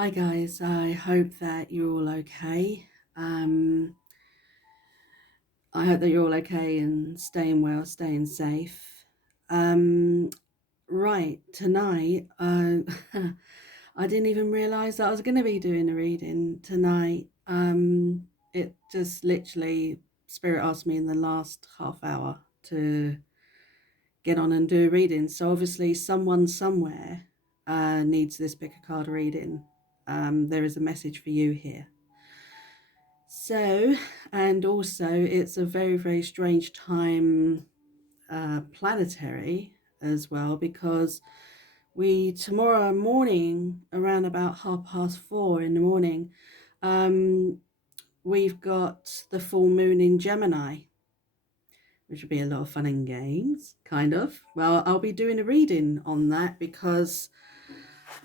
Hi guys, I hope that you're all okay. Um, I hope that you're all okay and staying well, staying safe. Um, right, tonight, I didn't even realize that I was going to be doing a reading tonight. It just literally, Spirit asked me in the last half hour to get on and do a reading. So obviously, someone somewhere needs this pick a card reading. There is a message for you here. So, and also, it's a very, very strange time planetary as well, because we tomorrow morning, around about 4:30 in the morning, um, we've got the full moon in Gemini, which will be a lot of fun and games, kind of. Well, I'll be doing a reading on that because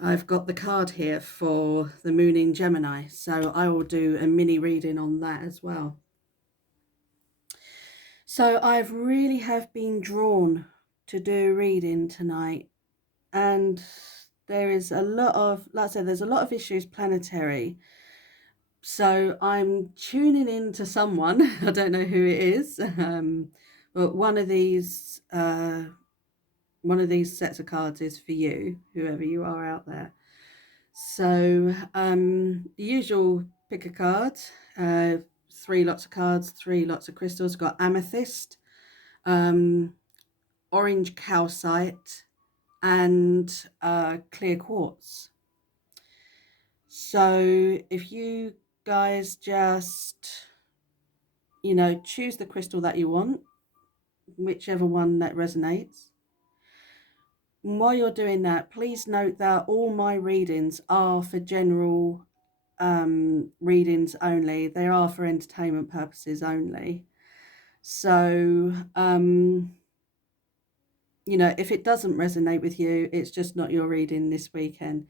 I've got the card here for the moon in Gemini, so I will do a mini reading on that as well. So I've really have been drawn to do a reading tonight, and there is a lot of, like I said, there's a lot of issues planetary. So I'm tuning in to someone. I don't know who it is, but one of these sets of cards is for you, whoever you are out there. So the usual pick a card, three lots of cards, three lots of crystals. Got amethyst, um, orange calcite, and clear quartz. So if you guys just, choose the crystal that you want, whichever one that resonates. And while you're doing that, please note that all my readings are for general readings only. They are for entertainment purposes only. So, if it doesn't resonate with you, it's just not your reading this weekend.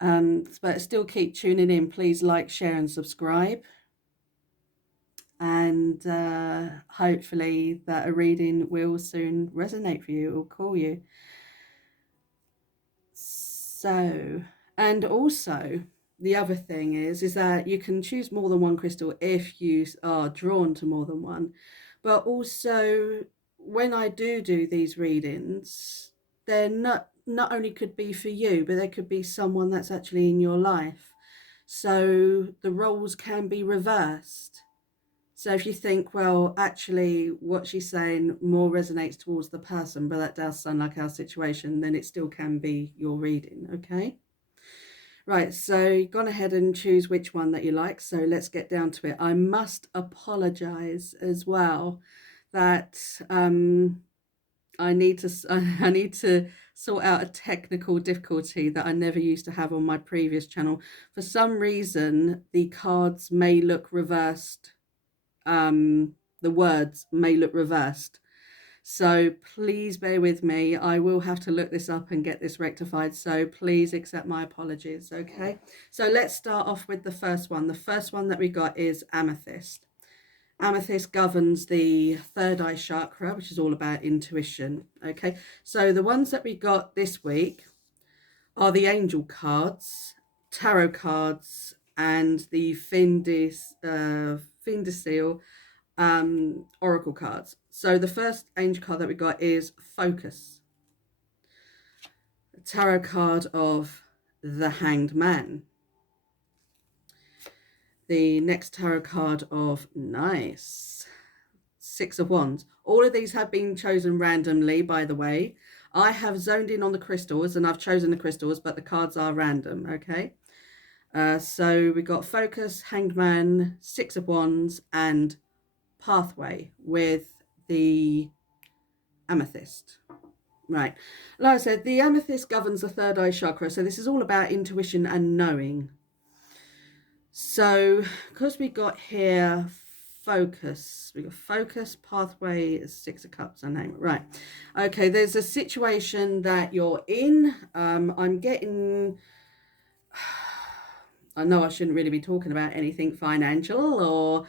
But still keep tuning in. Please like, share, and subscribe. And hopefully that a reading will soon resonate for you or call you. So, and also the other thing is that you can choose more than one crystal if you are drawn to more than one. But also, when I do these readings, they're not only could be for you, but they could be someone that's actually in your life. So the roles can be reversed. So if you think, well, actually, what she's saying more resonates towards the person, but that does sound like our situation, then it still can be your reading, okay? Right, so you've gone ahead and choose which one that you like. So let's get down to it. I must apologize as well that I need to I need to sort out a technical difficulty that I never used to have on my previous channel. For some reason, the cards may look reversed. The words may look reversed. So please bear with me. I will have to look this up and get this rectified. So please accept my apologies. Okay. So let's start off with the first one. The first one that we got is amethyst. Amethyst governs the third eye chakra, which is all about intuition. Okay. So the ones that we got this week are the angel cards, tarot cards, and the Findicil oracle cards. So the first angel card that we got is focus. A tarot card of the Hanged Man. The next tarot card of nice. Six of Wands. All of these have been chosen randomly, by the way. I have zoned in on the crystals and I've chosen the crystals, but the cards are random, okay? So we got Focus, Hanged Man, Six of Wands, and Pathway with the Amethyst. Right. Like I said, the amethyst governs the third eye chakra. So this is all about intuition and knowing. So because we got here focus, we got focus, pathway, Six of Cups, and name. Right. Okay, there's a situation that you're in. I'm getting... I know I shouldn't really be talking about anything financial or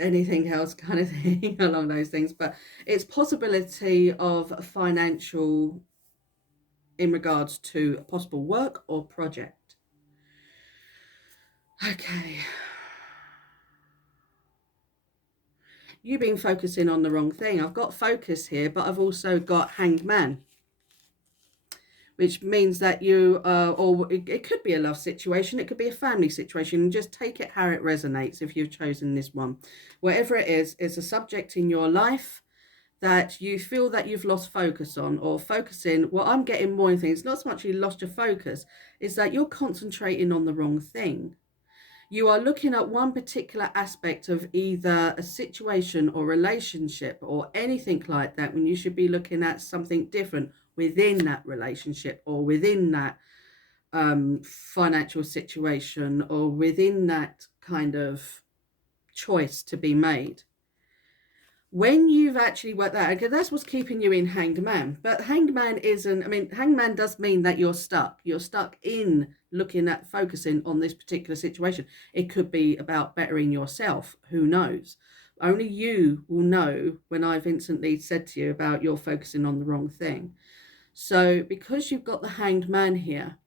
anything else kind of thing along those things, but it's possibility of financial in regards to a possible work or project. Okay. You've been focusing on the wrong thing. I've got focus here, but I've also got hanged man, which means that you, or it could be a love situation, it could be a family situation, and just take it how it resonates if you've chosen this one. Whatever it is, it's a subject in your life that you feel that you've lost focus on, or focusing. What I'm getting more in things, not so much you lost your focus, is that you're concentrating on the wrong thing. You are looking at one particular aspect of either a situation or relationship or anything like that, when you should be looking at something different within that relationship or within that financial situation or within that kind of choice to be made. When you've actually worked that, okay, that's what's keeping you in hanged man. But hanged man isn't, I mean, hanged man does mean that you're stuck. You're stuck in looking at focusing on this particular situation. It could be about bettering yourself. Who knows? Only you will know when I've instantly said to you about you're focusing on the wrong thing. So because you've got the hanged man here,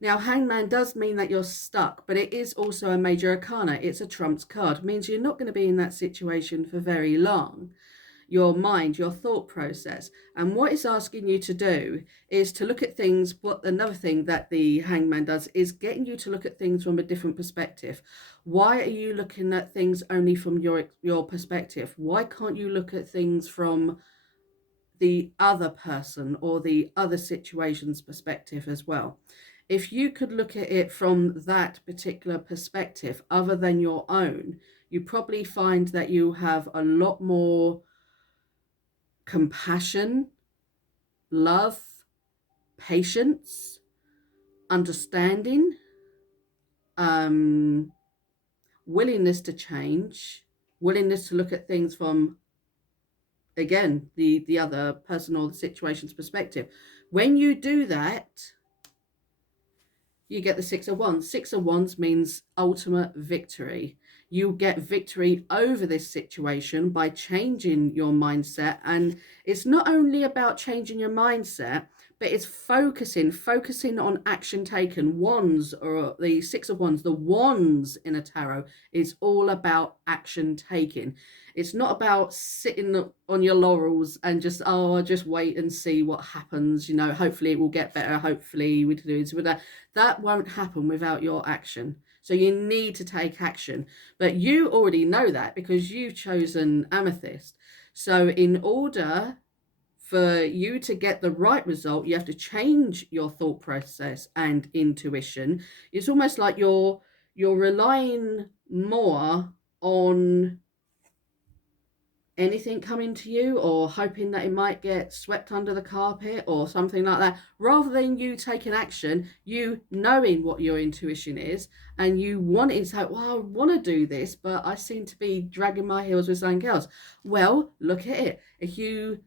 now, hangman does mean that you're stuck, but it is also a major arcana. It's a trumps card. It means you're not going to be in that situation for very long. Your mind, your thought process. And what it's asking you to do is to look at things. What another thing that the hangman does is getting you to look at things from a different perspective. Why are you looking at things only from your perspective? Why can't you look at things from the other person or the other situation's perspective as well? If you could look at it from that particular perspective other than your own, you probably find that you have a lot more compassion, love, patience, understanding, um, willingness to change, willingness to look at things from, again, the other person or the situation's perspective. When you do that, you get the Six of Wands. Six of Wands means ultimate victory. You get victory over this situation by changing your mindset. And it's not only about changing your mindset, but it's focusing on action taken. Wands, or the Six of Wands, the wands in a tarot, is all about action taken. It's not about sitting on your laurels and just, oh, I'll just wait and see what happens. You know, hopefully it will get better. Hopefully we do this with that. That won't happen without your action. So you need to take action. But you already know that because you've chosen Amythest. So in order for you to get the right result, you have to change your thought process and intuition. It's almost like you're relying more on anything coming to you or hoping that it might get swept under the carpet or something like that, rather than you taking action, you knowing what your intuition is, and you want it to say, well, I want to do this, but I seem to be dragging my heels with something else. Well, look at it. If you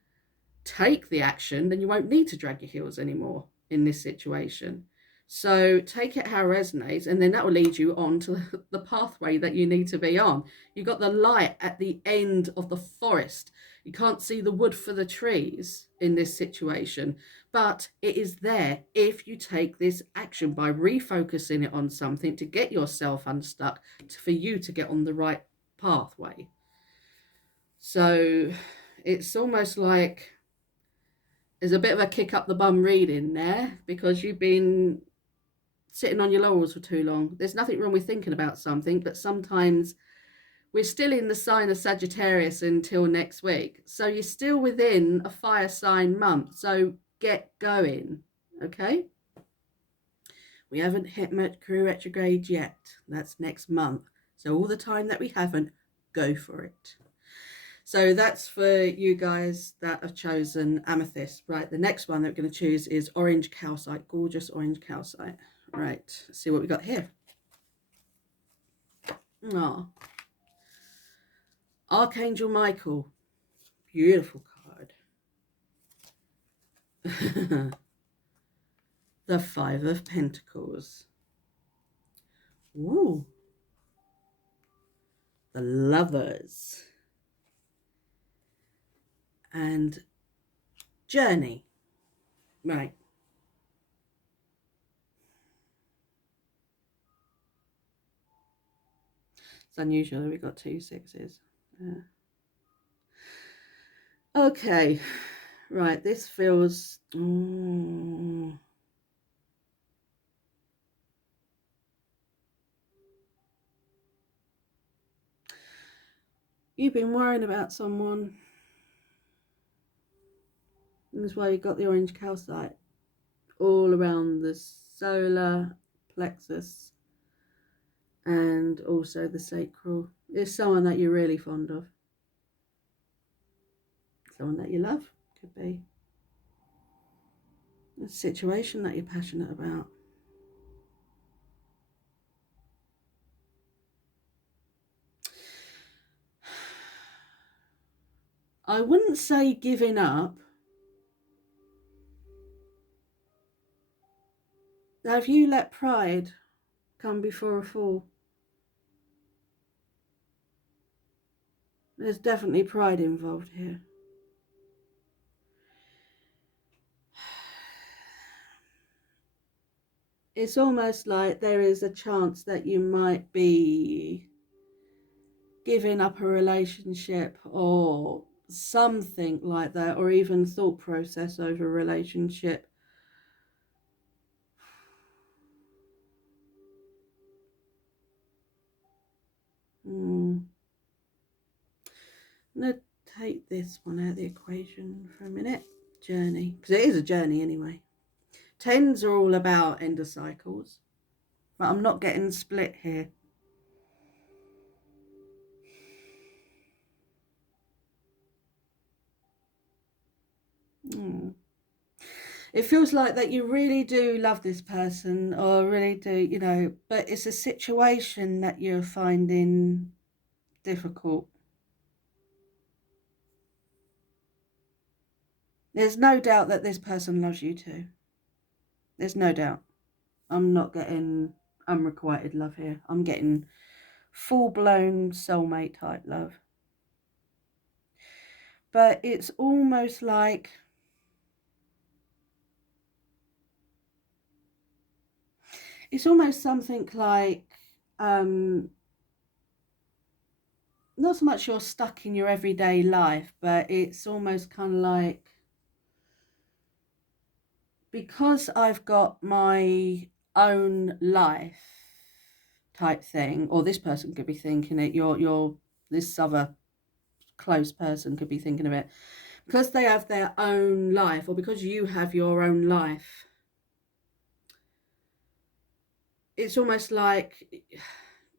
take the action, then you won't need to drag your heels anymore in this situation. So take it how it resonates, and then that will lead you on to the pathway that you need to be on. You've got the light at the end of the forest. You can't see the wood for the trees in this situation, but it is there if you take this action by refocusing it on something to get yourself unstuck, for you to get on the right pathway. So it's almost like there's a bit of a kick up the bum reading there, because you've been sitting on your laurels for too long. There's nothing wrong with thinking about something, but sometimes we're still in the sign of Sagittarius until next week. So you're still within a fire sign month. So get going, okay? We haven't hit Mercury retrograde yet. That's next month. So all the time that we haven't, go for it. So that's for you guys that have chosen Amythest. Right, the next one that we're going to choose is orange calcite. Gorgeous orange calcite. Right, let's see what we got here. Oh, Archangel Michael. Beautiful card. The Five of Pentacles. Ooh. The Lovers. And Journey. Right. It's unusual that we got 2 6s. Yeah. Okay, right, this feels... You've been worrying about someone. That's why you got the orange calcite all around the solar plexus and also the sacral. It's someone that you're really fond of. Someone that you love, could be. A situation that you're passionate about. I wouldn't say giving up. Have you let pride come before a fall? There's definitely pride involved here. It's almost like there is a chance that you might be giving up a relationship or something like that, or even thought process over a relationship. I'm going to take this one out of the equation for a minute. Journey, because it is a journey anyway. 10s are all about end of cycles, but I'm not getting split here. It feels like that you really do love this person, or really do, but it's a situation that you're finding difficult. There's no doubt that this person loves you too. There's no doubt. I'm not getting unrequited love here. I'm getting full-blown soulmate type love. But it's almost like something like not so much you're stuck in your everyday life, but it's almost kind of like, because I've got my own life type thing, or this person could be thinking it, this other close person could be thinking of it, because they have their own life, or because you have your own life, it's almost like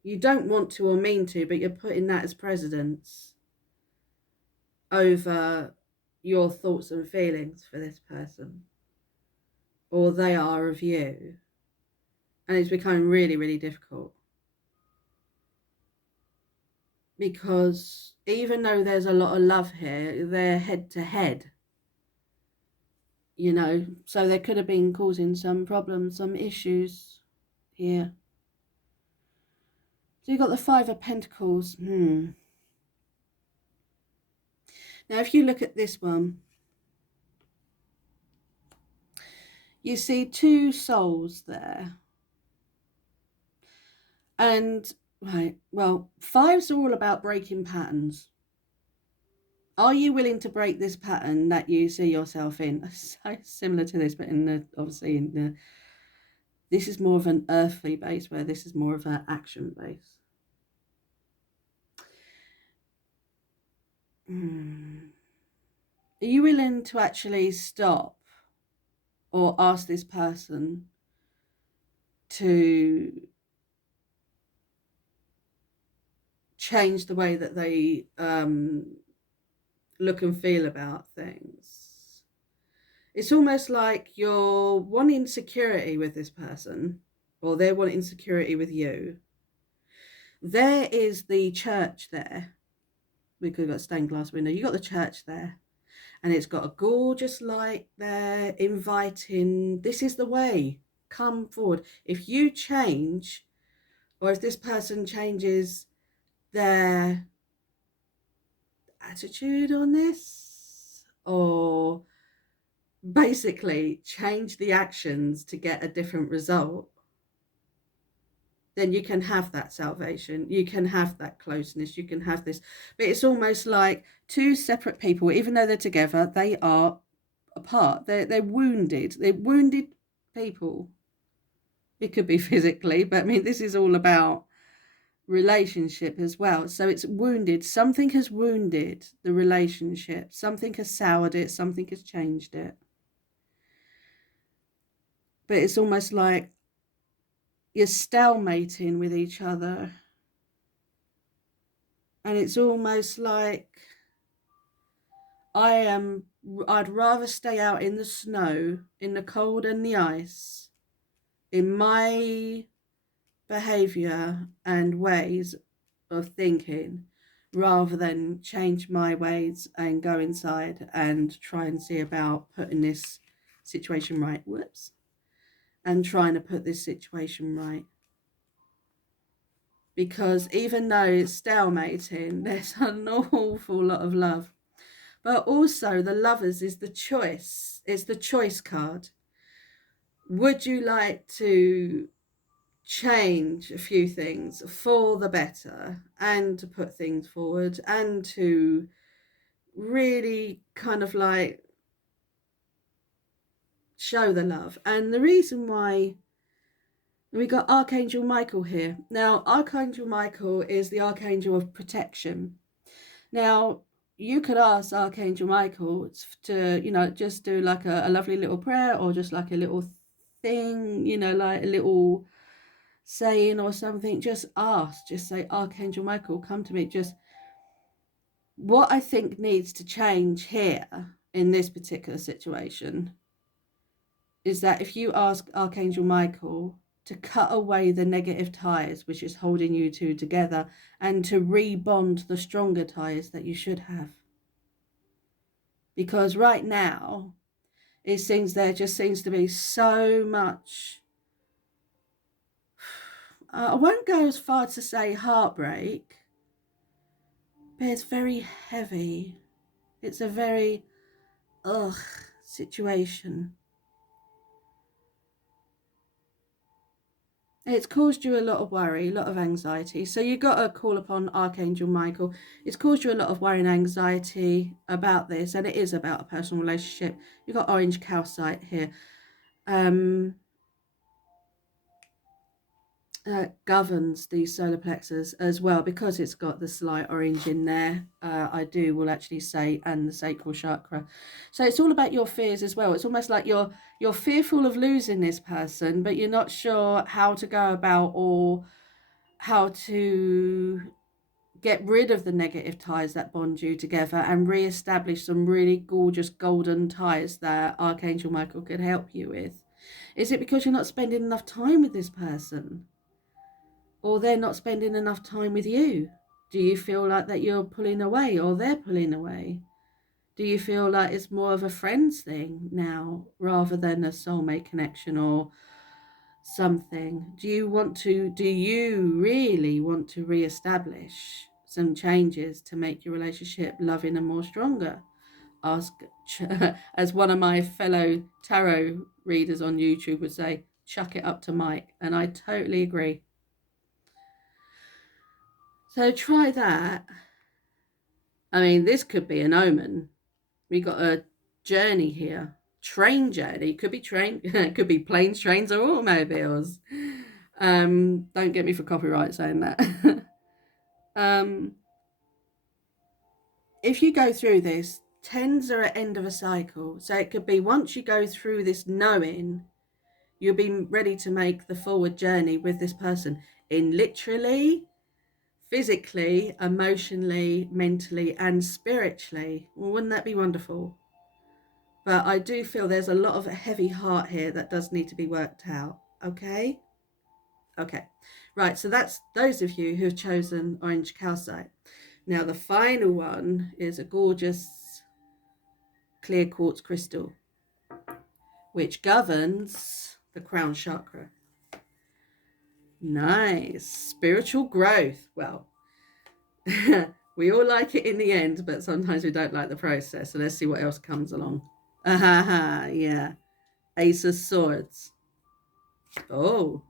you don't want to or mean to, but you're putting that as precedence over your thoughts and feelings for this person, or they are of you. And it's becoming really, really difficult. Because even though there's a lot of love here, they're head to head. So there could have been causing some problems, some issues here. So you've got the 5 of Pentacles. Now, if you look at this one, you see 2 souls there. And, right, well, 5s are all about breaking patterns. Are you willing to break this pattern that you see yourself in? So similar to this, but this is more of an earthly base, where this is more of an action base. Are you willing to actually stop or ask this person to change the way that they look and feel about things? It's almost like you're wanting security with this person, or they're wanting security with you. There is the church there. We could have got a stained glass window. You got the church there, and it's got a gorgeous light there inviting, this is the way, come forward. If you change, or if this person changes their attitude on this, or basically change the actions to get a different result, then you can have that salvation, you can have that closeness, you can have this. But it's almost like two separate people, even though they're together, they are apart. They're wounded. They're wounded people. It could be physically, but I mean, this is all about relationship as well. So it's wounded. Something has wounded the relationship. Something has soured it. Something has changed it. But it's almost like you're stalemating with each other. And it's almost like I'd rather stay out in the snow, in the cold and the ice, in my behavior and ways of thinking, rather than change my ways and go inside and try and see about putting this situation right. Whoops. And trying to put this situation right. Because even though it's stalemating, there's an awful lot of love. But also the lovers is the choice. It's the choice card. Would you like to change a few things for the better and to put things forward and to really kind of like show the love? And the reason why we got Archangel Michael here. Now, Archangel Michael is the Archangel of protection. Now, you could ask Archangel Michael to, just do like a lovely little prayer, or just like a little thing, like a little saying or something. Just ask, just say, Archangel Michael, come to me. Just what I think needs to change here in this particular situation is that if you ask Archangel Michael to cut away the negative ties which is holding you two together, and to rebond the stronger ties that you should have. Because right now, it seems there just seems to be so much, I won't go as far to say heartbreak, but it's very heavy. It's a very, situation. It's caused you a lot of worry, a lot of anxiety. So you've got to call upon Archangel Michael. It's caused you a lot of worry and anxiety about this, and it is about a personal relationship. You've got orange calcite here. Governs the solar plexus as well, because it's got the slight orange in there. Will actually say, and the sacral chakra. So it's all about your fears as well. It's almost like you're fearful of losing this person, but you're not sure how to go about, or how to get rid of the negative ties that bond you together and re-establish some really gorgeous golden ties that Archangel Michael could help you with. Is it because you're not spending enough time with this person? Or they're not spending enough time with you? Do you feel like that you're pulling away, or they're pulling away? Do you feel like it's more of a friends thing now rather than a soulmate connection or something? Do you really want to re-establish some changes to make your relationship loving and more stronger? Ask, as one of my fellow tarot readers on YouTube would say, chuck it up to Mike. And I totally agree. So try that. I mean, this could be an omen. We got a journey here. Train journey. Could be train. Could be planes, trains, or automobiles. Don't get me for copyright saying that. If you go through this, 10s are at end of a cycle. So it could be once you go through this knowing, you'll be ready to make the forward journey with this person in literally, physically, emotionally, mentally, and spiritually. Well, wouldn't that be wonderful? But I do feel there's a lot of heavy heart here that does need to be worked out. Okay? Okay. Right, so that's those of you who have chosen orange calcite. Now the final one is a gorgeous clear quartz crystal, which governs the crown chakra. Nice. Spiritual growth. Well, we all like it in the end, but sometimes we don't like the process. So let's see what else comes along. Yeah. Ace of Swords. Oh.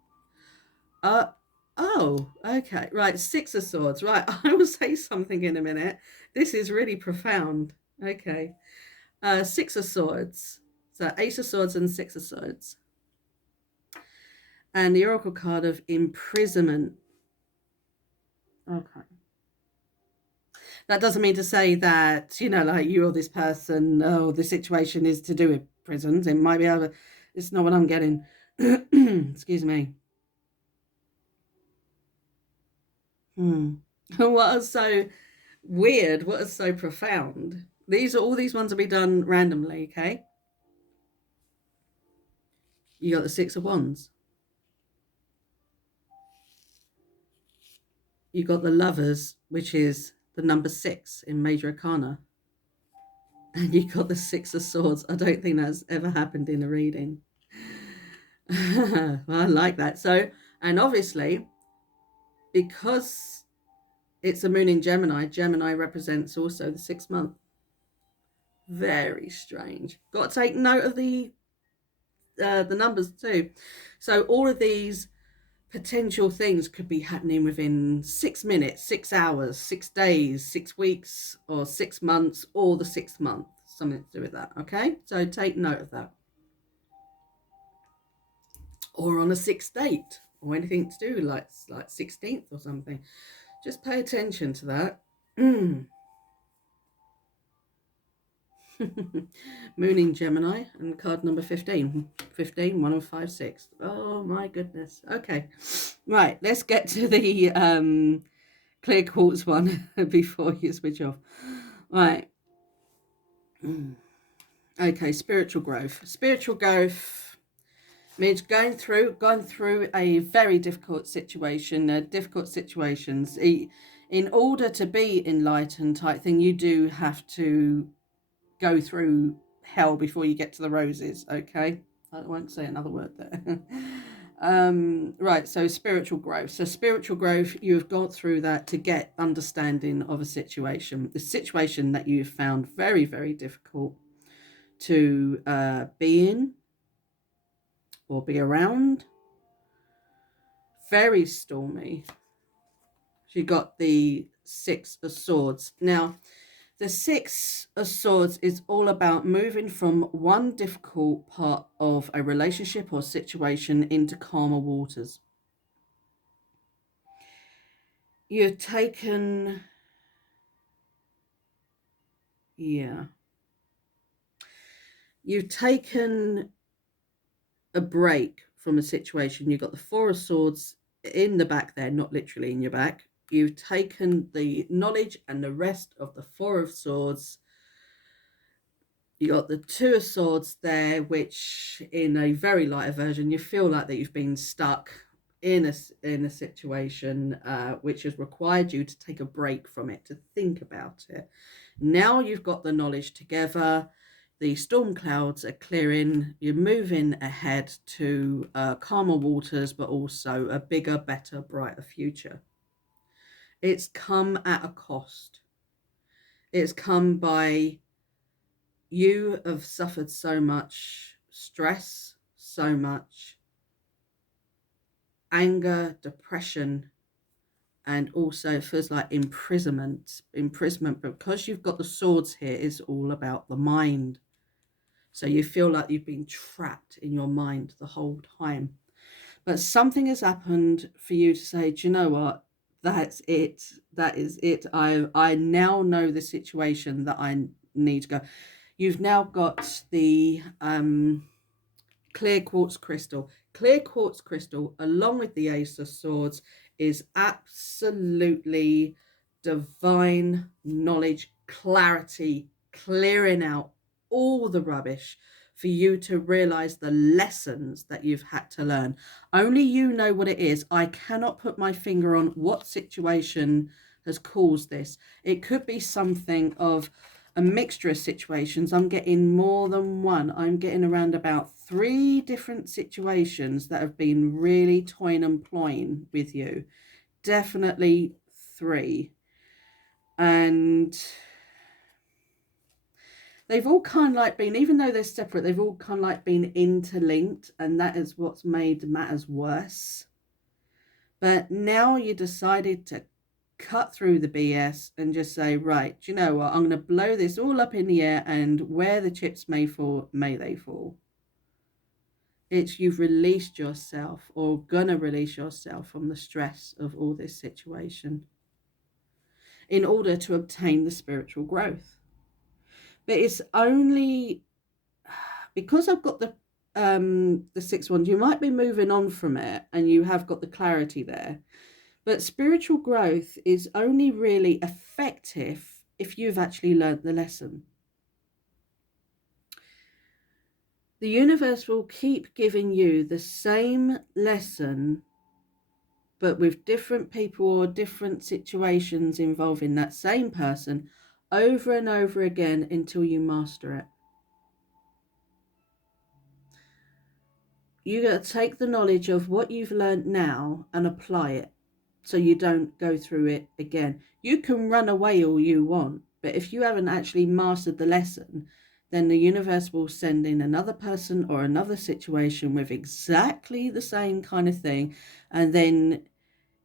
Oh, okay. Right. Six of Swords. Right. I will say something in a minute. This is really profound. Okay. Six of Swords. So Ace of Swords and Six of Swords. And the Oracle card of Imprisonment. Okay. That doesn't mean to say that, like you or this person, oh, the situation is to do with prisons. It might be other. It's not what I'm getting. Excuse me. Hmm. What is so weird? What is so profound? All these ones will be done randomly, okay? You got the Six of Wands. You got the Lovers, which is the number six in Major Arcana. And you got the Six of Swords. I don't think that's ever happened in a reading. Well, I like that. So, and obviously, because it's a moon in Gemini, Gemini represents also the 6 month. Very strange. Got to take note of the numbers too. So all of these potential things could be happening within 6 minutes, 6 hours, 6 days, 6 weeks, or 6 months, or the 6th month. Something to do with that. Okay, so take note of that. Or on a sixth date, or anything to do like 16th or something. Just pay attention to that. Moon in Gemini and card number 15. 15, 1 of 5, 6. Oh my goodness. Okay. Right, let's get to the clear quartz one before you switch off. Right. Okay, spiritual growth. Spiritual growth means going through a very difficult situation, difficult situations. In order to be enlightened type thing, you do have to go through hell before you get to the roses. Okay, I won't say another word there. Right, so spiritual growth. So spiritual growth, you've gone through that to get understanding of a situation, the situation that you've found very, very difficult to be in or be around. Very stormy. She got the Six of Swords. Now, the Six of Swords is all about moving from one difficult part of a relationship or situation into calmer waters. You've taken, yeah, you've taken a break from a situation. You've got the Four of Swords in the back there, not literally in your back. You've taken the knowledge and the rest of the Four of Swords. You got the Two of Swords there, which in a very lighter version, you feel like that you've been stuck in a situation which has required you to take a break from it, to think about it. Now you've got the knowledge together. The storm clouds are clearing. You're moving ahead to calmer waters, but also a bigger, better, brighter future. It's come at a cost. It's come by you have suffered so much stress, so much anger, depression, and also it feels like imprisonment because you've got the swords here. Is all about the mind, so you feel like you've been trapped in your mind the whole time, but something has happened for you to say, do you know what, that's it, that is it. I now know the situation that I need to go. You've now got the clear quartz crystal. Clear quartz crystal, along with the Ace of Swords, is absolutely divine knowledge, clarity, clearing out all the rubbish for you to realize the lessons that you've had to learn. Only you know what it is. I cannot put my finger on what situation has caused this. It could be something of a mixture of situations. I'm getting more than one. I'm getting around about 3 different situations that have been really toying and ploying with you. Definitely 3. And they've all kind of like been, even though they're separate, they've all kind of like been interlinked, and that is what's made matters worse. But now you decided to cut through the BS and just say, right, do you know what? I'm going to blow this all up in the air, and where the chips may fall, may they fall. It's you've released yourself, or gonna release yourself, from the stress of all this situation in order to obtain the spiritual growth. But it's only because I've got the sixth one, you might be moving on from it and you have got the clarity there. But spiritual growth is only really effective if you've actually learnt the lesson. The universe will keep giving you the same lesson, but with different people or different situations involving that same person over and over again until you master it. You got to take the knowledge of what you've learned now and apply it so you don't go through it again. You can run away all you want, but if you haven't actually mastered the lesson, then the universe will send in another person or another situation with exactly the same kind of thing, and then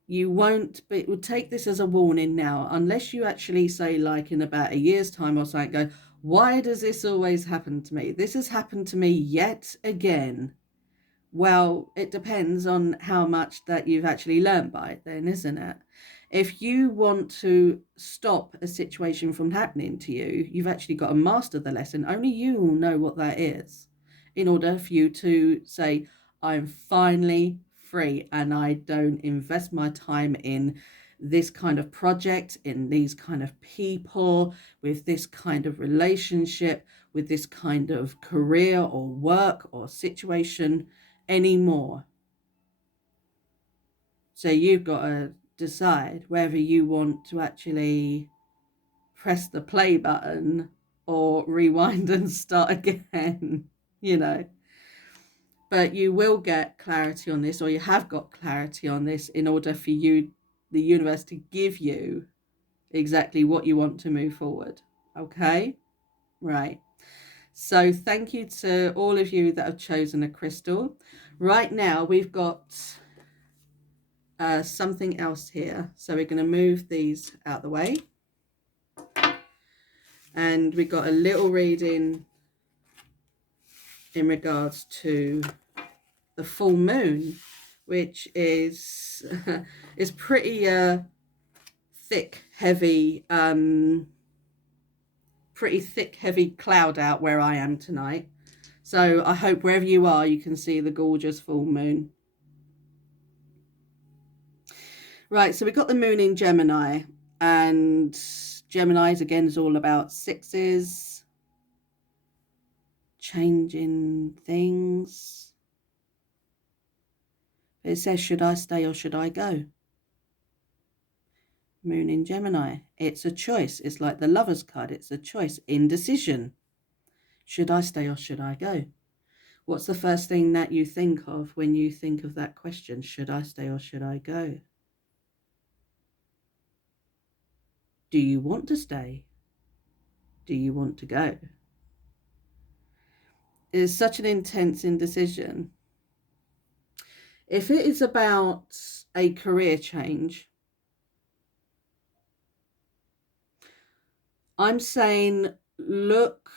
you won't, but it would take this as a warning now, unless you actually say, like in about a year's time or something, go, why does this always happen to me? This has happened to me yet again. Well, it depends on how much that you've actually learned by it then, isn't it? If you want to stop a situation from happening to you, you've actually got to master the lesson. Only you will know what that is in order for you to say, I'm finally free and I don't invest my time in this kind of project, in these kind of people, with this kind of relationship, with this kind of career or work or situation anymore. So you've got to decide whether you want to actually press the play button or rewind and start again, you know. But you will get clarity on this, or you have got clarity on this, in order for you, the universe, to give you exactly what you want to move forward. Okay? Right. So thank you to all of you that have chosen a crystal. Right now, we've got something else here. So we're going to move these out the way. And we got a little reading in regards to the full moon, which is is pretty thick, heavy, pretty thick, heavy cloud out where I am tonight. So I hope wherever you are, you can see the gorgeous full moon. Right, so we've got the moon in Gemini, and Gemini's again is all about sixes, changing things. It says, should I stay or should I go? Moon in Gemini. It's a choice. It's like the Lover's card. It's a choice. Indecision. Should I stay or should I go? What's the first thing that you think of when you think of that question? Should I stay or should I go? Do you want to stay? Do you want to go? It is such an intense indecision. If it is about a career change, I'm saying look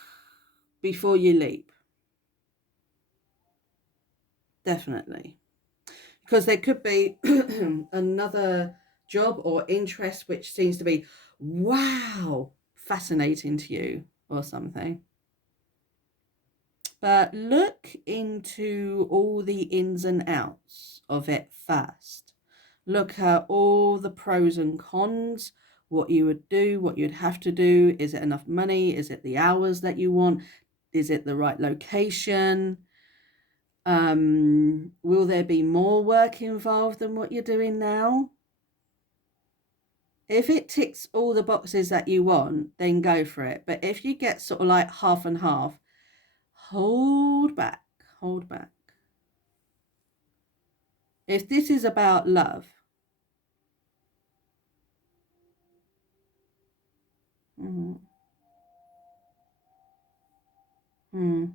before you leap. Definitely. Because there could be another job or interest which seems to be, wow, fascinating to you or something. But look into all the ins and outs of it first. Look at all the pros and cons, what you would do, what you'd have to do. Is it enough money? Is it the hours that you want? Is it the right location? Will there be more work involved than what you're doing now? If it ticks all the boxes that you want, then go for it. But if you get sort of like half and half, hold back, hold back. If this is about love, mm, mm.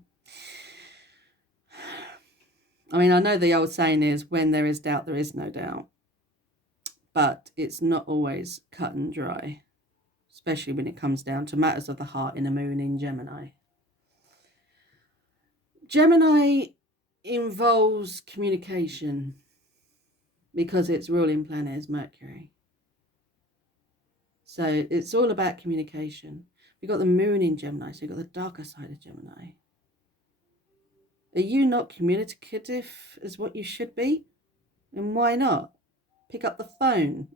I mean, I know the old saying is, when there is doubt, there is no doubt. but it's not always cut and dry, especially when it comes down to matters of the heart in a moon in Gemini. Gemini involves communication because its ruling planet is Mercury. So it's all about communication. We've got the moon in Gemini, so you've got the darker side of Gemini. Are you not communicative as what you should be? And why not? Pick up the phone.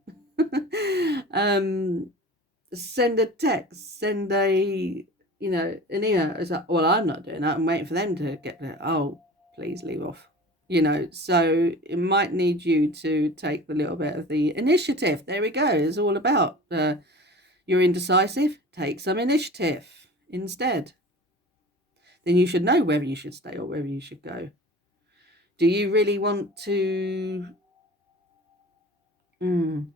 Send a text, send an email. It's like, well, I'm not doing that. I'm waiting for them to get there. Oh, please leave off. So it might need you to take the little bit of the initiative. There we go. It's all about you're indecisive. Take some initiative instead. Then you should know whether you should stay or whether you should go. Do you really want to? Do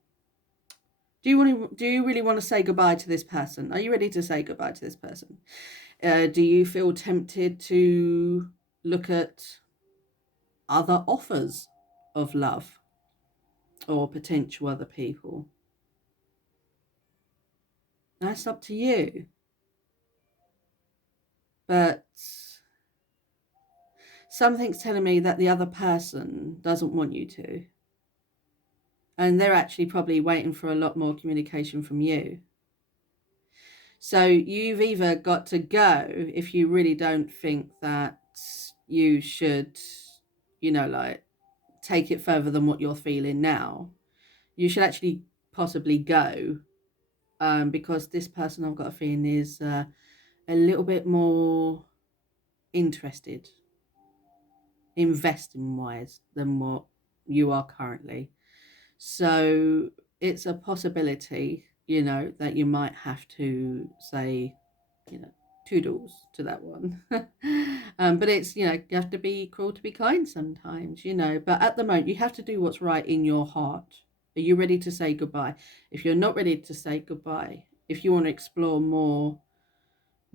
you really want to say goodbye to this person? Are you ready to say goodbye to this person? Do you feel tempted to look at other offers of love or potential other people? That's up to you. But something's telling me that the other person doesn't want you to. And they're actually probably waiting for a lot more communication from you. So you've either got to go if you really don't think that you should, take it further than what you're feeling now. You should actually possibly go because this person, I've got a feeling, is a little bit more interested, investing wise, than what you are currently. So it's a possibility, that you might have to say, toodles to that one. But it's, you have to be cruel to be kind sometimes, but at the moment you have to do what's right in your heart. Are you ready to say goodbye? If you're not ready to say goodbye, if you want to explore more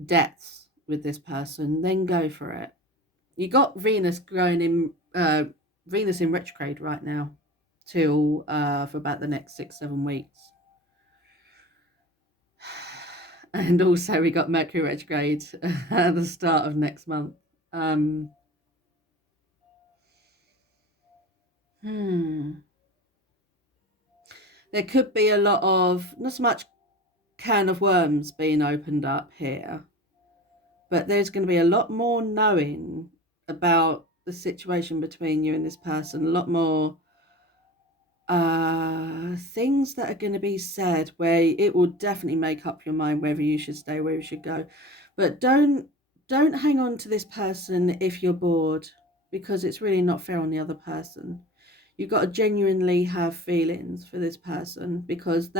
depths with this person, then go for it. You got Venus in retrograde right now till for about the next 6-7 weeks. And also we got Mercury retrograde at the start of next month. There could be a lot of, not so much can of worms being opened up here, but there's going to be a lot more knowing about the situation between you and this person, a lot more things that are going to be said where it will definitely make up your mind whether you should stay, where you should go. But don't hang on to this person if you're bored, because it's really not fair on the other person. You've got to genuinely have feelings for this person, because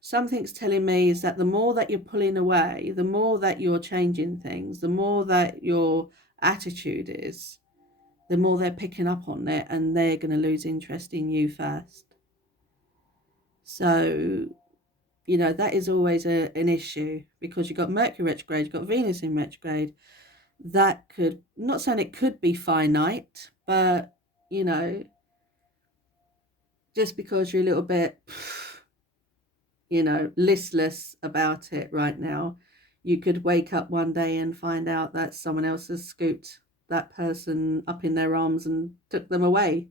something's telling me is that the more that you're pulling away, the more that you're changing things, the more that your attitude is, the more they're picking up on it, and they're going to lose interest in you first. So, that is always an issue, because you've got Mercury retrograde, you've got Venus in retrograde. That could, not saying it could be finite, but, just because you're a little bit, listless about it right now, you could wake up one day and find out that someone else has scooped that person up in their arms and took them away,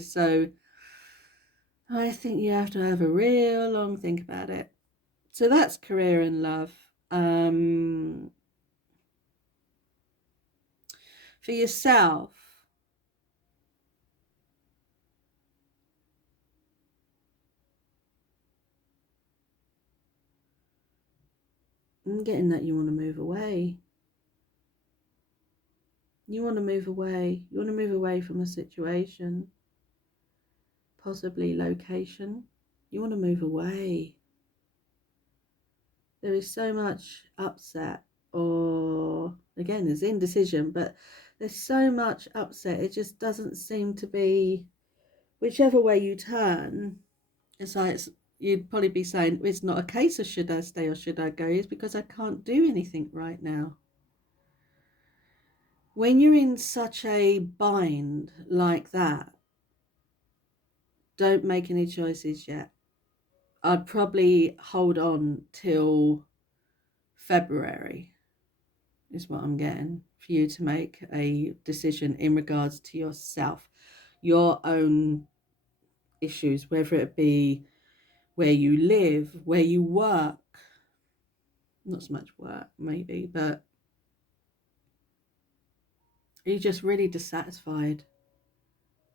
so I think you have to have a real long think about it. So that's career and love. For yourself, I'm getting that you want to move away. You want to move away. You want to move away from a situation, possibly location. You want to move away. There is so much upset, or again, there's indecision, but there's so much upset. It just doesn't seem to be, whichever way you turn, it's like you'd probably be saying it's not a case of should I stay or should I go, it's because I can't do anything right now. When you're in such a bind like that, don't make any choices yet. I'd probably hold on till February, is what I'm getting, for you to make a decision in regards to yourself, your own issues, whether it be where you live, where you work, not so much work maybe, but are you just really dissatisfied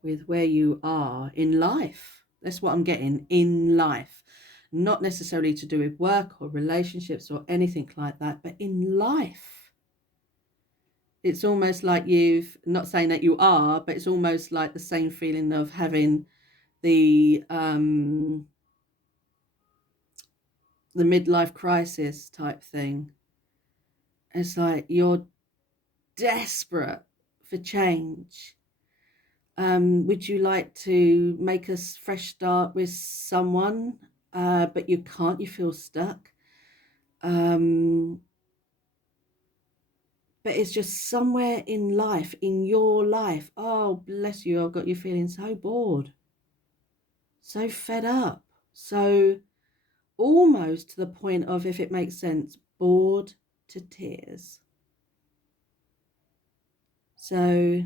with where you are in life? That's what I'm getting, in life. Not necessarily to do with work or relationships or anything like that, but in life. It's almost like you've, not saying that you are, but it's almost like the same feeling of having the midlife crisis type thing. It's like you're desperate for change. Would you like to make a fresh start with someone, but you can't, you feel stuck? But it's just somewhere in life, in your life. Oh, bless you, I've got you feeling so bored, so fed up, so almost to the point of, if it makes sense, bored to tears. So,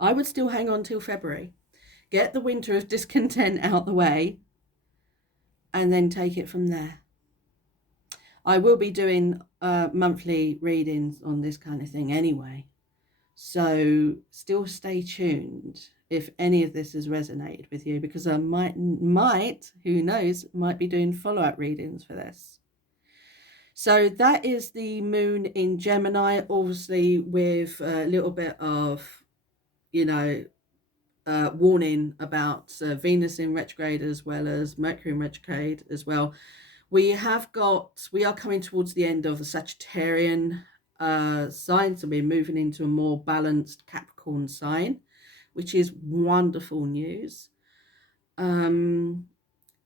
I would still hang on till February. Get the winter of discontent out the way and then take it from there. I will be doing monthly readings on this kind of thing anyway. So still stay tuned if any of this has resonated with you, because I might, who knows, might be doing follow-up readings for this. So that is the moon in Gemini, obviously with a little bit of, warning about Venus in retrograde as well as Mercury in retrograde as well. We are coming towards the end of the Sagittarian sign, so we're moving into a more balanced Capricorn sign, which is wonderful news.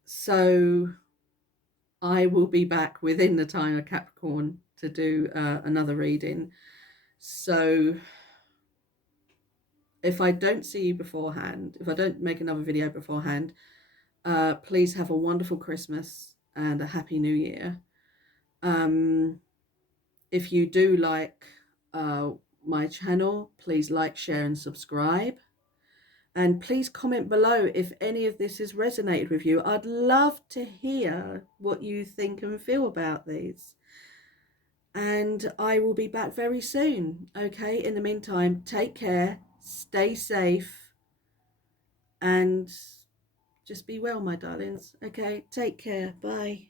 So I will be back within the time of Capricorn to do another reading. So if I don't see you beforehand, if I don't make another video beforehand, please have a wonderful Christmas and a happy New Year. If you do like my channel, please like, share and subscribe. And please comment below if any of this has resonated with you. I'd love to hear what you think and feel about these. And I will be back very soon. Okay, in the meantime, take care, stay safe, and just be well, my darlings. Okay, take care. Bye.